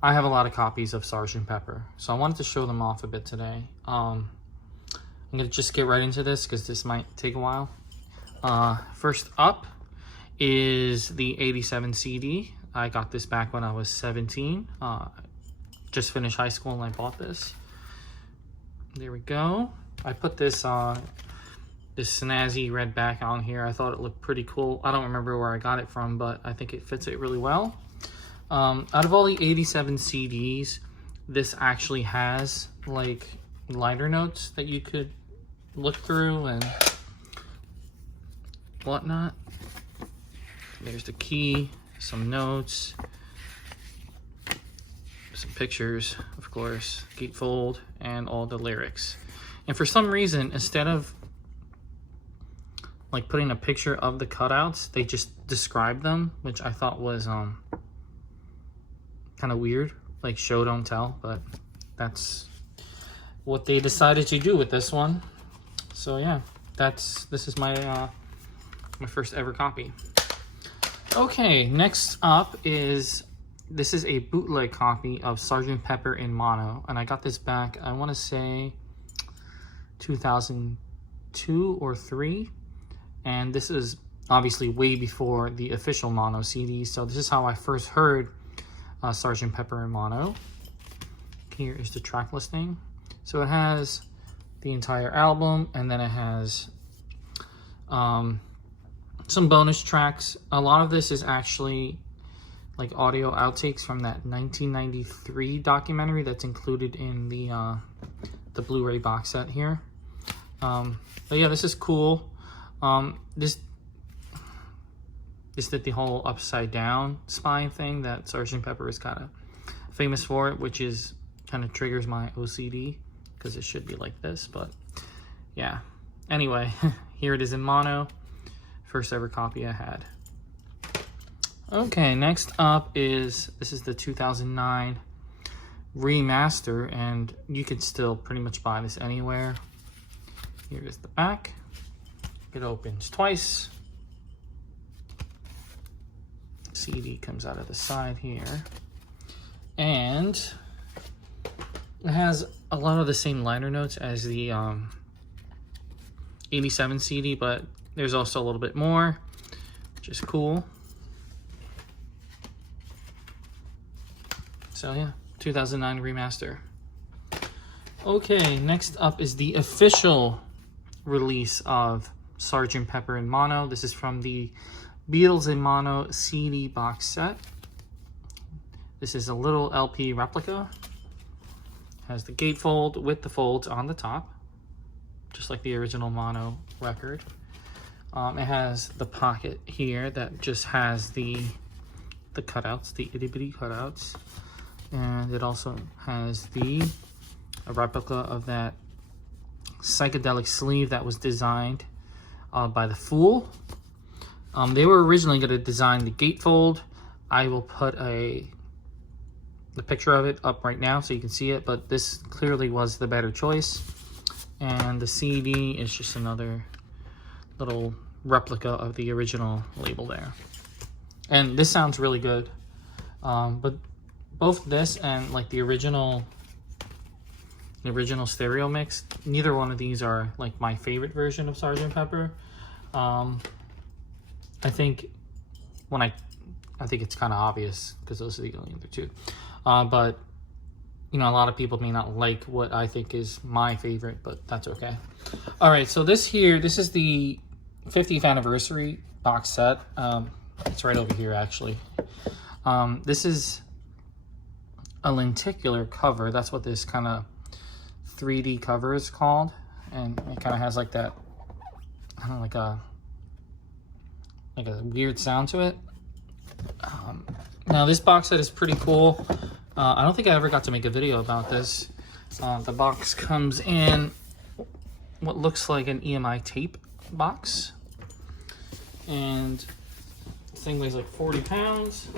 I have a lot of copies of Sgt. Pepper, so I wanted to show them off a bit today. I'm gonna just get right into this because this might take a while. First up is the 87 CD. I got this back when I was 17. Just finished high school and I bought this. There we go. I put this this snazzy red back on here. I thought it looked pretty cool. I don't remember where I got it from, but I think it fits it really well. Out of all the 87 CDs, this actually has like liner notes that you could look through and whatnot. There's the key, some notes, some pictures, of course, gatefold, and all the lyrics. And for some reason, instead of like putting a picture of the cutouts, they just describe them, which I thought was kind of weird, like show don't tell, but that's what they decided to do with this one. So yeah, this is my my first ever copy. Okay, next up is this is a bootleg copy of Sgt. Pepper in mono, and I got this back, I want to say 2002 or 3, and this is obviously way before the official mono CD. So this is how I first heard Sgt. Pepper in mono. Here is the track listing. So it has the entire album, and then it has some bonus tracks. A lot of this is actually like audio outtakes from that 1993 documentary that's included in the Blu-ray box set here. But yeah, this is cool. This did the whole upside down spine thing that Sgt. Pepper is kind of famous for, which is kind of triggers my OCD because it should be like this. But yeah, anyway, here it is in mono. First ever copy I had. Okay, next up is, this is the 2009 remaster, and you can still pretty much buy this anywhere. Here is the back. It opens twice. CD comes out of the side here. And it has a lot of the same liner notes as the 87 CD, but there's also a little bit more, which is cool. So yeah, 2009 remaster. Okay, next up is the official release of Sgt. Pepper in mono. This is from the Beatles in mono CD box set. This is a little LP replica. Has the gatefold with the folds on the top, just like the original mono record. It has the pocket here that just has the cutouts, the itty bitty cutouts, and it also has a replica of that psychedelic sleeve that was designed by the Fool. They were originally going to design the gatefold. I will put the picture of it up right now so you can see it, but this clearly was the better choice. And the CD is just another little replica of the original label there. And this sounds really good. But both this and like the original stereo mix, neither one of these are like my favorite version of Sgt. Pepper. I think it's kind of obvious because those are the only other two. But you know, a lot of people may not like what I think is my favorite, but that's okay. All right, so this is the 50th anniversary box set. It's right over here actually. This is a lenticular cover. That's what this kind of 3D cover is called, and it kind of has like that, I don't know, like a weird sound to it. Now this box set is pretty cool. I don't think I ever got to make a video about this. The box comes in what looks like an EMI tape box, and this thing weighs like 40 pounds.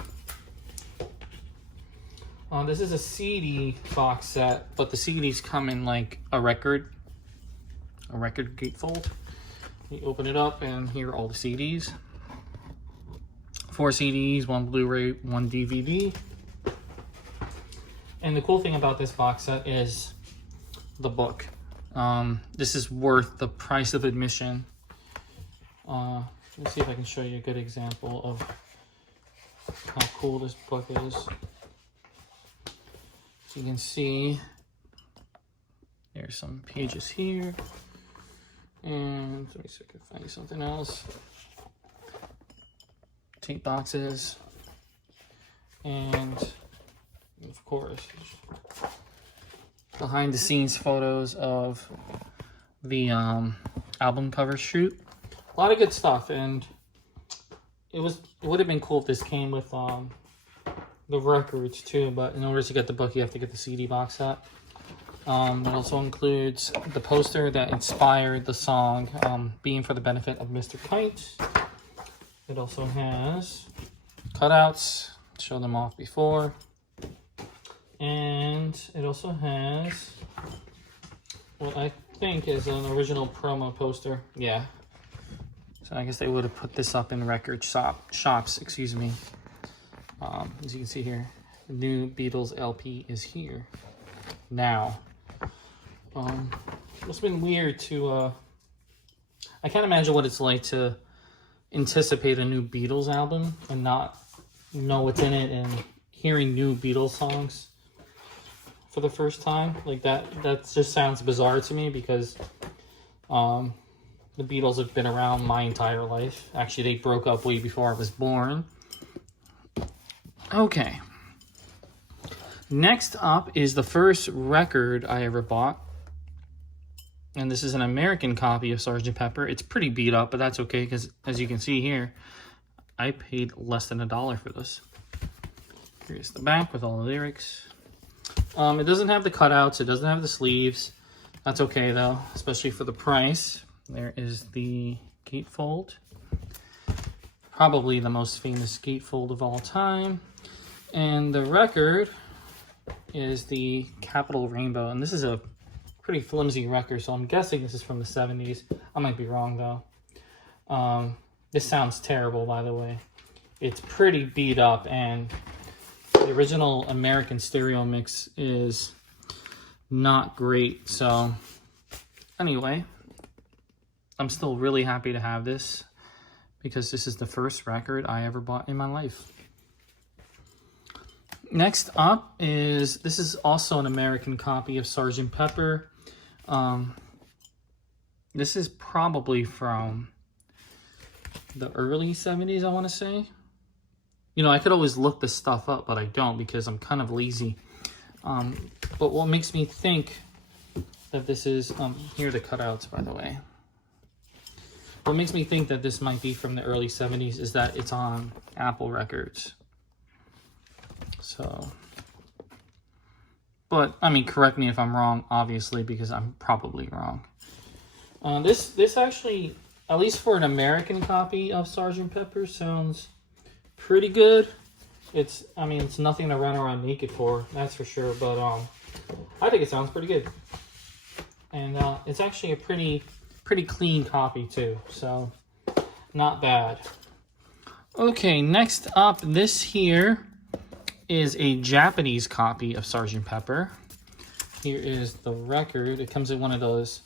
This is a CD box set, but the CDs come in like a record gatefold. You open it up and here are all the CDs. 4 CDs, 1 Blu-ray, 1 DVD. And the cool thing about this box set is the book. This is worth the price of admission. Let's see if I can show you a good example of how cool this book is. So you can see there's some pages here. And let me see if I can find you something else. Tape boxes. And of course, behind the scenes photos of the album cover shoot. A lot of good stuff, and it would have been cool if this came with the records too, but in order to get the book you have to get the CD box set. It also includes the poster that inspired the song, Being for the Benefit of Mr. Kite. It also has cutouts, show them off before. And it also has what I think is an original promo poster. Yeah. So I guess they would have put this up in record shops, excuse me. As you can see here, the new Beatles LP is here now. It's been weird to, I can't imagine what it's like to anticipate a new Beatles album and not know what's in it, and hearing new Beatles songs for the first time. Like that just sounds bizarre to me, because the Beatles have been around my entire life. Actually, they broke up way before I was born. Okay. Next up is the first record I ever bought. And this is an American copy of Sgt. Pepper. It's pretty beat up, but that's okay, because as you can see here, I paid less than $1 for this. Here's the back with all the lyrics. It doesn't have the cutouts. It doesn't have the sleeves. That's okay, though, especially for the price. There is the gatefold. Probably the most famous gatefold of all time. And the record is the Capitol Rainbow. And this is a pretty flimsy record, so I'm guessing this is from the 70s. I might be wrong, though. This sounds terrible, by the way. It's pretty beat up, and the original American stereo mix is not great. So anyway, I'm still really happy to have this, because this is the first record I ever bought in my life. Next up is, this is also an American copy of Sgt. Pepper. This is probably from the early 70s, I want to say. You know, I could always look this stuff up, but I don't, because I'm kind of lazy. But what makes me think that this is, here are the cutouts, by the way. What makes me think that this might be from the early 70s is that it's on Apple Records. So, but, I mean, correct me if I'm wrong, obviously, because I'm probably wrong. This actually, at least for an American copy of Sgt. Pepper, sounds pretty good. It's nothing to run around naked for, that's for sure, but I think it sounds pretty good. And it's actually a pretty clean copy too, so not bad. Okay, next up, this here is a Japanese copy of Sgt. Pepper. Here is the record. It comes in one of those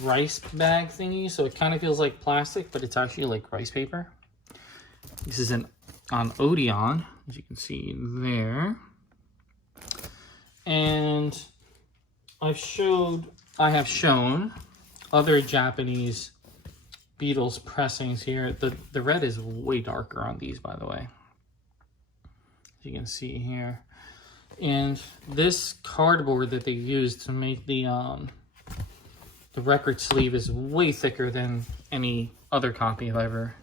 rice bag thingies, so it kind of feels like plastic, but it's actually like rice paper. This is on Odeon, as you can see there. And I have shown other Japanese Beatles pressings here. The red is way darker on these, by the way. As you can see here. And this cardboard that they used to make the record sleeve is way thicker than any other copy I've ever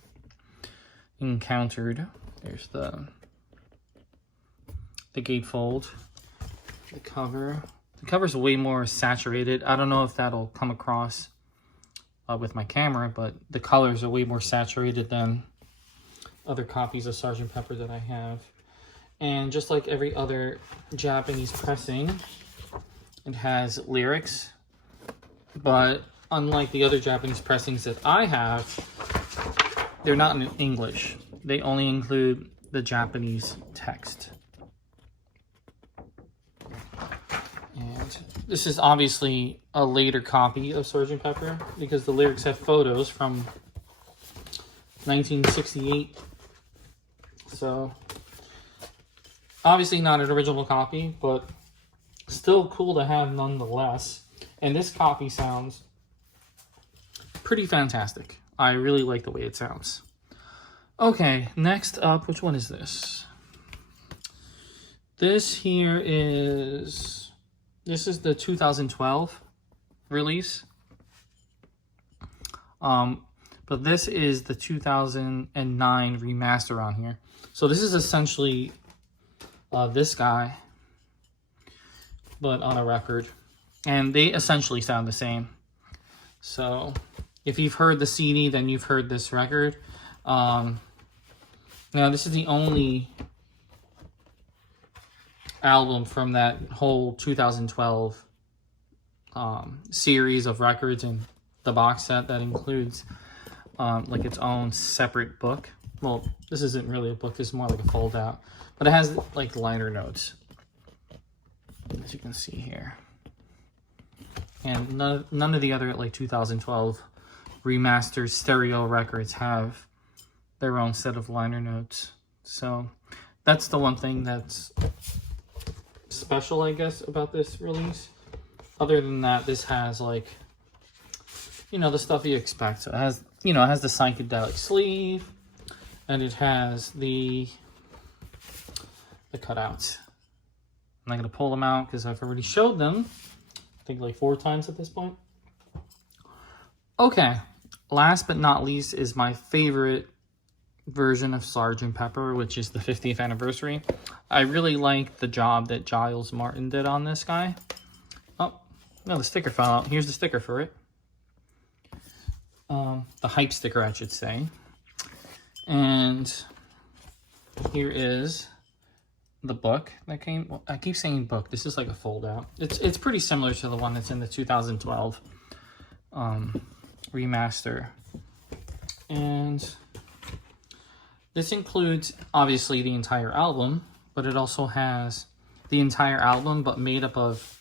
encountered. There's the gatefold, the cover. The cover's way more saturated. I don't know if that'll come across with my camera, but the colors are way more saturated than other copies of Sgt. Pepper that I have. And just like every other Japanese pressing, it has lyrics. But unlike the other Japanese pressings that I have, they're not in English. They only include the Japanese text. And this is obviously a later copy of Sgt. Pepper because the lyrics have photos from 1968. So, obviously not an original copy, but still cool to have nonetheless. And this copy sounds pretty fantastic. I really like the way it sounds. Okay, next up, which one is this? This is the 2012 release. But this is the 2009 remaster on here. So this is essentially this guy, but on a record. And they essentially sound the same. So if you've heard the CD, then you've heard this record. Now this is the only album from that whole 2012 series of records and the box set that includes like its own separate book. Well, this isn't really a book, this is more like a fold out, but it has like liner notes, as you can see here. And none of the other like 2012 remastered stereo records have their own set of liner notes. So that's the one thing that's special, I guess, about this release. Other than that, this has like, you know, the stuff you expect. So it has, you know, it has the psychedelic sleeve, and it has the cutouts. I'm not gonna pull them out because I've already showed them, I think like 4 times at this point. Okay, last but not least is my favorite version of Sgt. Pepper, which is the 50th anniversary. I really like the job that Giles Martin did on this guy. Oh, no, the sticker fell out. Here's the sticker for it. The hype sticker, I should say. And here is the book that came. Well, I keep saying book. This is like a fold out. It's pretty similar to the one that's in the 2012 remaster. And this includes, obviously, the entire album, but it also has the entire album, but made up of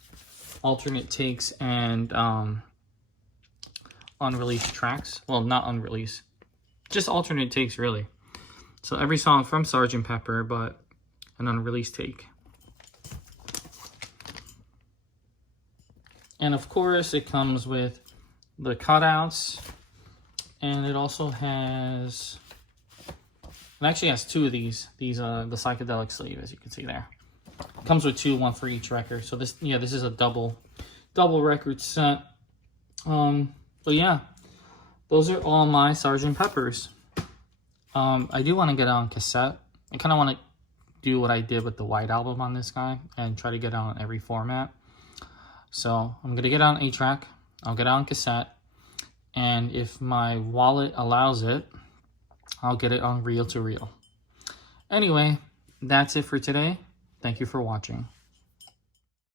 alternate takes and unreleased tracks. Well, not unreleased, just alternate takes, really. So every song from Sgt. Pepper, but an unreleased take. And of course, it comes with the cutouts, and it also has... It actually has 2 of these the psychedelic sleeve, as you can see there. It comes with 2, 1 for each record. So this, yeah, this is a double record set. But yeah, those are all my Sgt. Peppers. I do want to get it on cassette. I kind of want to do what I did with the White Album on this guy and try to get it on every format. So I'm gonna get it on 8-track. I'll get it on cassette, and if my wallet allows it, I'll get it on reel to reel. Anyway, that's it for today. Thank you for watching.